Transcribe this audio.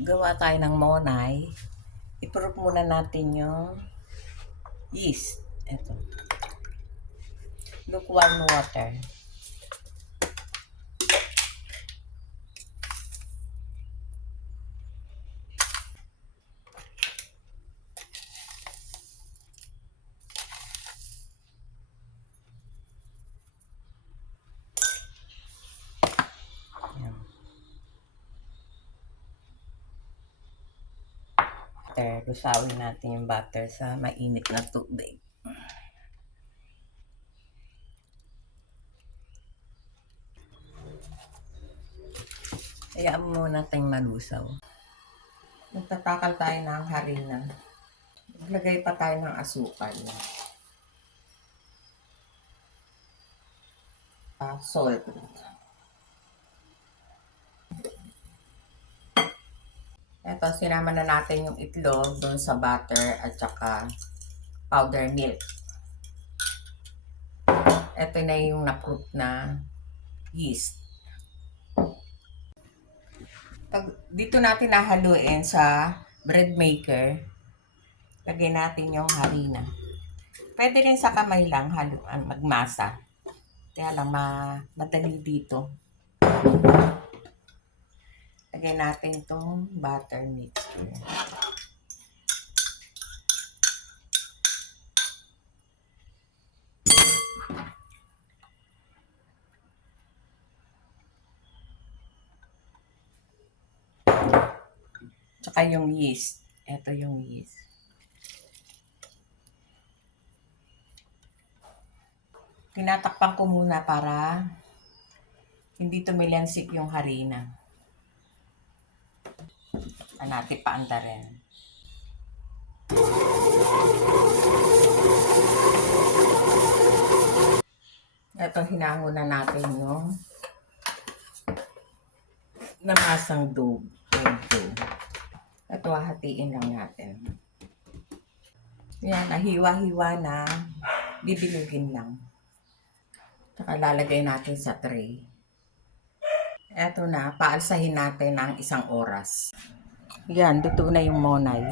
gawa tayo ng monay. I-proof muna natin yung yeast. Ito. Lukewarm water. Butter. Lusawin natin yung butter sa mainit na tubig. Hayaan muna tayong malusaw. Magtatakal tayo ng harina. Maglagay pa tayo ng asukal. Salt. Ito, sinama na natin yung itlog doon sa butter at saka powder milk. Ito na yung na-proof na yeast. Dito natin nahaluin sa bread maker. Lagay natin yung harina. Pwede rin sa kamay lang magmasa. Kaya lang madali dito. Lagay natin itong butter mixture. Tsaka yung yeast. Ito yung yeast. Tinatakpan ko muna para hindi tumilansik yung harina. Natin paanda rin. Ito, hinango na natin yung namasang dough. Ito, hatiin lang natin. Yan, nahiwa-hiwa na. Bibilugin lang. Tsaka lalagay natin sa tray. Ito na, paalsahin natin ng 1 oras. Yan, luto na yung monay.